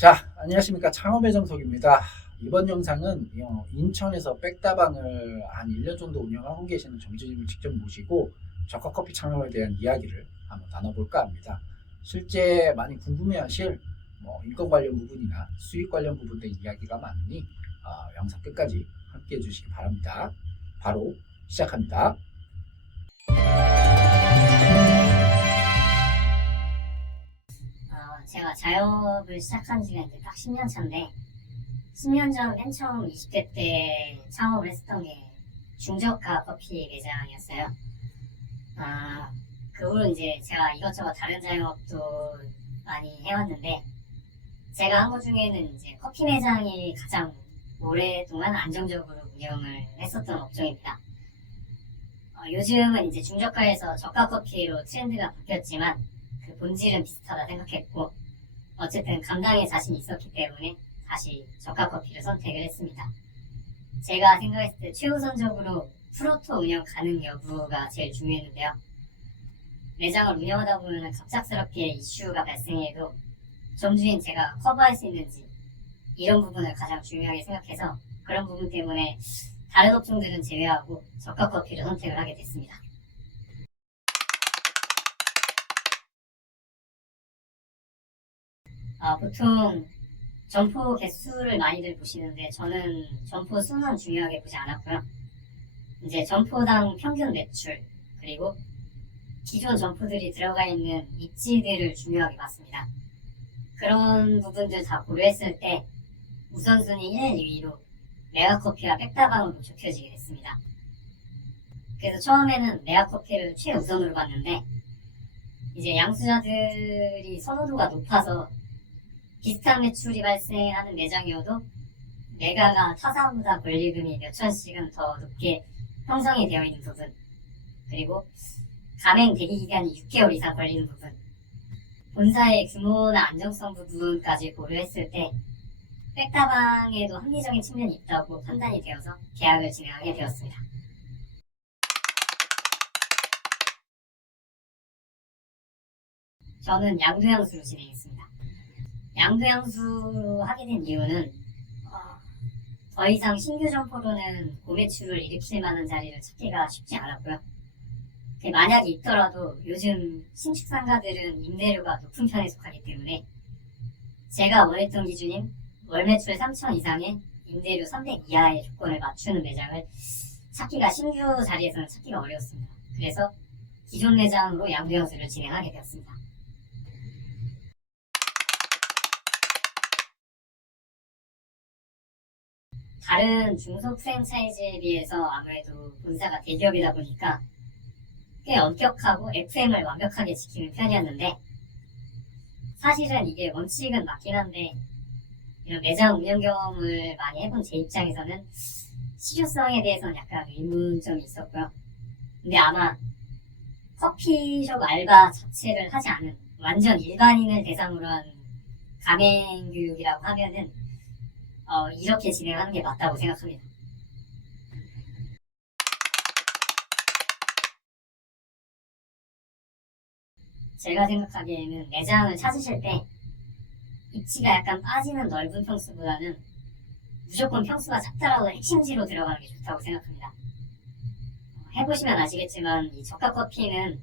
자, 안녕하십니까. 창업의 정석입니다. 이번 영상은 인천에서 백다방을 한 1년 정도 운영하고 계시는 점주님을 직접 모시고 저가커피 창업에 대한 이야기를 한번 나눠볼까 합니다. 실제 많이 궁금해하실 인건 관련 부분이나 수익 관련 부분 등 이야기가 많으니 영상 끝까지 함께 해주시기 바랍니다. 바로 시작합니다. 제가 자영업을 시작한 지가 이제 딱 10년 차인데, 10년 전 맨 처음 20대 때 창업을 했었던 게 중저가 커피 매장이었어요. 그 후로 이제 제가 이것저것 다른 자영업도 많이 해왔는데, 제가 한 것 중에는 이제 커피 매장이 가장 오랫동안 안정적으로 운영을 했었던 업종입니다. 요즘은 이제 중저가에서 저가 커피로 트렌드가 바뀌었지만, 그 본질은 비슷하다 생각했고, 어쨌든 감당에 자신이 있었기 때문에 다시 저가 커피를 선택을 했습니다. 제가 생각했을 때 최우선적으로 프로토 운영 가능 여부가 제일 중요했는데요. 매장을 운영하다 보면 갑작스럽게 이슈가 발생해도 점주인 제가 커버할 수 있는지 이런 부분을 가장 중요하게 생각해서 그런 부분 때문에 다른 업종들은 제외하고 저가 커피를 선택을 하게 됐습니다. 보통 점포 개수를 많이들 보시는데 저는 점포 수는 중요하게 보지 않았고요. 이제 점포당 평균 매출 그리고 기존 점포들이 들어가 있는 입지들을 중요하게 봤습니다. 그런 부분들 다 고려했을 때 우선순위 1, 2위로 메가커피와 백다방으로 좁혀지게 됐습니다. 그래서 처음에는 메가커피를 최우선으로 봤는데 이제 양수자들이 선호도가 높아서 비슷한 매출이 발생하는 매장이어도 매가가 타사보다 권리금이 몇 천씩은 더 높게 형성이 되어 있는 부분, 그리고 가맹 대기 기간이 6개월 이상 걸리는 부분, 본사의 규모나 안정성 부분까지 고려했을 때 백다방에도 합리적인 측면이 있다고 판단이 되어서 계약을 진행하게 되었습니다. 저는 양도양수로 진행했습니다. 양도양수로 하게 된 이유는 더 이상 신규 점포로는 고매출을 일으킬 만한 자리를 찾기가 쉽지 않았고요. 만약에 있더라도 요즘 신축 상가들은 임대료가 높은 편에 속하기 때문에 제가 원했던 기준인 월 매출 3천 이상의 임대료 300 이하의 조건을 맞추는 매장을 찾기가 신규 자리에서는 찾기가 어려웠습니다. 그래서 기존 매장으로 양도양수를 진행하게 되었습니다. 다른 중소 프랜차이즈에 비해서 아무래도 본사가 대기업이다 보니까 꽤 엄격하고 FM을 완벽하게 지키는 편이었는데 사실은 이게 원칙은 맞긴 한데 이런 매장 운영 경험을 많이 해본 제 입장에서는 실효성에 대해서는 약간 의문점이 있었고요. 근데 아마 커피숍 알바 자체를 하지 않은 완전 일반인을 대상으로 한 가맹교육이라고 하면은 이렇게 진행하는 게 맞다고 생각합니다. 제가 생각하기에는 매장을 찾으실 때 입지가 약간 빠지는 넓은 평수보다는 무조건 평수가 작더라도 핵심지로 들어가는 게 좋다고 생각합니다. 해보시면 아시겠지만 이 저가 커피는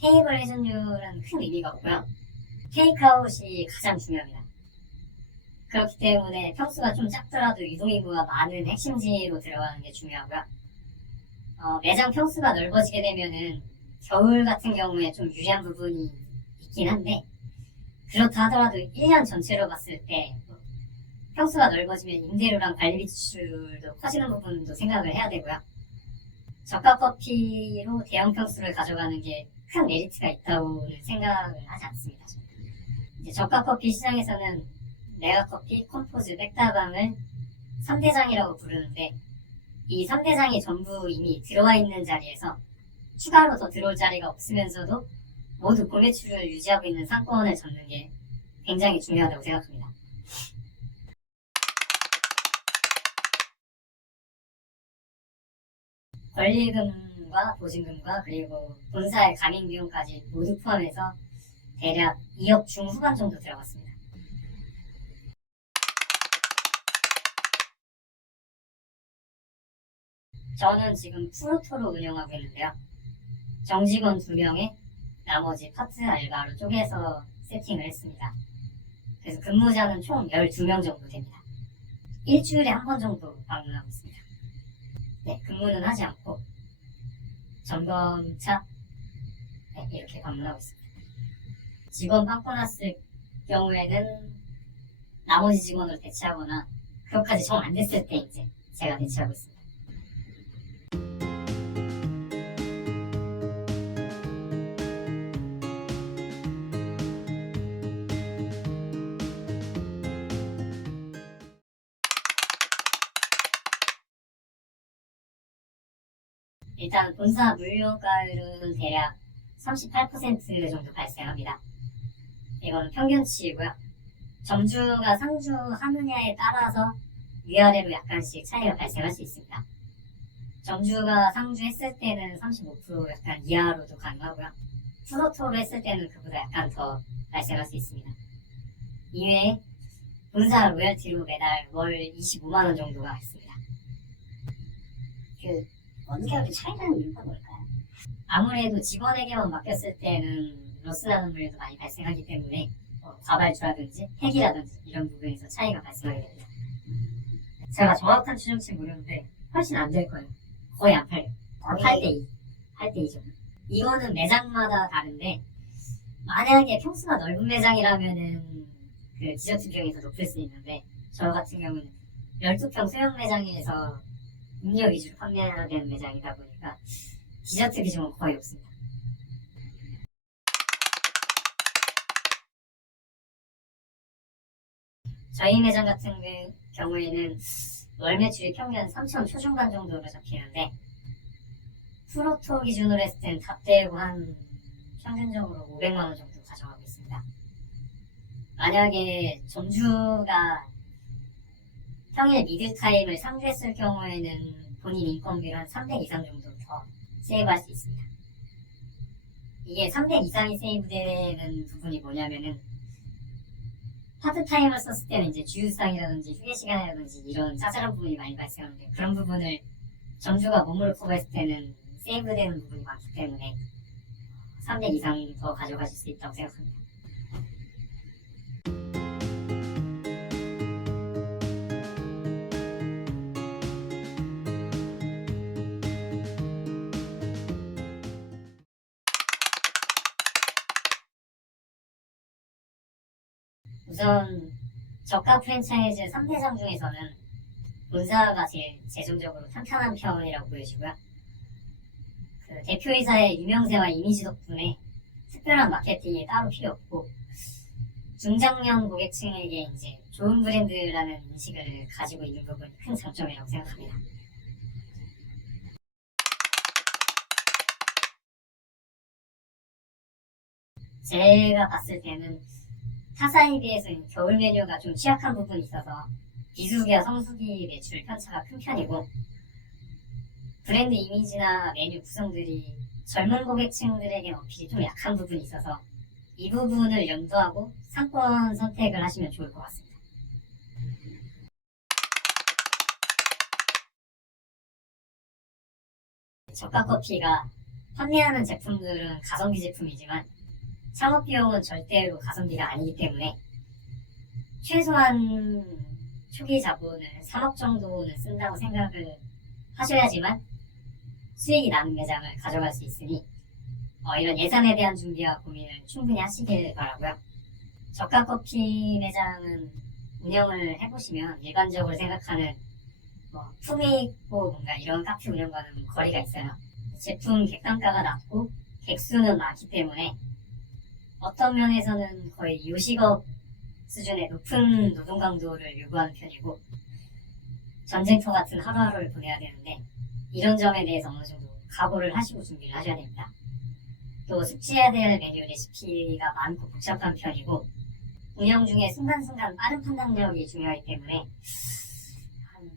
테이블 회전율은 큰 의미가 없고요. 테이크아웃이 가장 중요합니다. 그렇기 때문에 평수가 좀 작더라도 유동인구가 많은 핵심지로 들어가는 게 중요하고요. 매장 평수가 넓어지게 되면은 겨울 같은 경우에 좀 유리한 부분이 있긴 한데 그렇다 하더라도 1년 전체로 봤을 때 평수가 넓어지면 임대료랑 관리비 지출도 커지는 부분도 생각을 해야 되고요. 저가 커피로 대형 평수를 가져가는 게 큰 메리트가 있다고는 생각을 하지 않습니다. 이제 저가 커피 시장에서는 메가커피, 컴포즈, 백다방을 3대장이라고 부르는데 이 3대장이 전부 이미 들어와 있는 자리에서 추가로 더 들어올 자리가 없으면서도 모두 고매출을 유지하고 있는 상권을 잡는 게 굉장히 중요하다고 생각합니다. 권리금과 보증금과 그리고 본사의 가맹 비용까지 모두 포함해서 대략 2억 중후반 정도 들어갔습니다. 저는 지금 프로토로 운영하고 있는데요. 정직원 2명에 나머지 파트 알바로 쪼개서 세팅을 했습니다. 그래서 근무자는 총 12명 정도 됩니다. 일주일에 한 번 정도 방문하고 있습니다. 네, 근무는 하지 않고 점검차 이렇게 방문하고 있습니다. 직원 빵꾸 났을 경우에는 나머지 직원을 대체하거나 그것까지 정 안 됐을 때 이제 제가 대체하고 있습니다. 일단 본사 물류가율은 대략 38% 정도 발생합니다. 이거는 평균치이고요. 점주가 상주하느냐에 따라서 위아래로 약간씩 차이가 발생할 수 있습니다. 점주가 상주했을 때는 35% 약간 이하로도 가능하고요. 프로토로 했을 때는 그보다 약간 더 발생할 수 있습니다. 이외에 본사 로열티로 매달 월 25만원 정도가 있습니다. 원가율이 차이 나는 이유가 뭘까요? 아무래도 직원에게만 맡겼을 때는 로스나는 물류도 많이 발생하기 때문에 과발주라든지 폐기라든지 이런 부분에서 차이가 발생하게 됩니다. 제가 정확한 추정치 모르는데 훨씬 안 될 거예요. 거의 안 팔려요. 8대2. 8대2 정도. 이거는 매장마다 다른데 만약에 평수가 넓은 매장이라면은 그 디저트 비용이 더 높을 수 있는데 저 같은 경우는 12평 소형 매장에서 음료 위주로 판매해야 되는 매장이다 보니까 디저트 비중은 거의 없습니다. 저희 매장 같은 경우에는 월 매출이 평균 3천 초중반 정도로 잡히는데 프로토 기준으로 했을 땐 다 떼고 한 평균적으로 500만원 정도 가져가고 있습니다. 만약에 점주가 평일 미들타임을 상주했을 경우에는 본인 인건비를 한 300 이상 정도 더 세이브할 수 있습니다. 이게 300 이상이 세이브되는 부분이 뭐냐면은 파트타임을 썼을 때는 이제 주유상이라든지 휴게시간이라든지 이런 짜잘한 부분이 많이 발생하는데 그런 부분을 점주가 몸으로 커버했을 때는 세이브되는 부분이 많기 때문에 300 이상 더 가져가실 수 있다고 생각합니다. 우선 저가 프랜차이즈 3대장 중에서는 본사가 제일 재정적으로 탄탄한 편이라고 보여지고요. 그 대표이사의 유명세와 이미지 덕분에 특별한 마케팅이 따로 필요 없고 중장년 고객층에게 이제 좋은 브랜드라는 인식을 가지고 있는 부분이 큰 장점이라고 생각합니다. 제가 봤을 때는 타사에 비해서 겨울 메뉴가 좀 취약한 부분이 있어서 비수기와 성수기 매출 편차가 큰 편이고 브랜드 이미지나 메뉴 구성들이 젊은 고객층들에게 어필이 좀 약한 부분이 있어서 이 부분을 염두하고 상권 선택을 하시면 좋을 것 같습니다. 저가 커피가 판매하는 제품들은 가성비 제품이지만 창업 비용은 절대로 가성비가 아니기 때문에 최소한 초기 자본을 3억 정도는 쓴다고 생각을 하셔야지만 수익이 나는 매장을 가져갈 수 있으니 이런 예산에 대한 준비와 고민을 충분히 하시길 바라고요. 저가 커피 매장은 운영을 해보시면 일반적으로 생각하는 품위 있고 뭔가 이런 카페 운영과는 거리가 있어요. 제품 객단가가 낮고 객수는 많기 때문에 어떤 면에서는 거의 요식업 수준의 높은 노동 강도를 요구하는 편이고 전쟁터 같은 하루하루를 보내야 되는데 이런 점에 대해서 어느 정도 각오를 하시고 준비를 하셔야 됩니다. 또 숙지해야 될 메뉴 레시피가 많고 복잡한 편이고 운영 중에 순간순간 빠른 판단력이 중요하기 때문에 한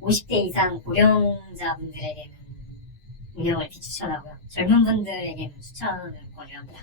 50대 이상 고령자분들에게는 운영을 비추천하고요. 젊은 분들에게는 추천을 권유합니다.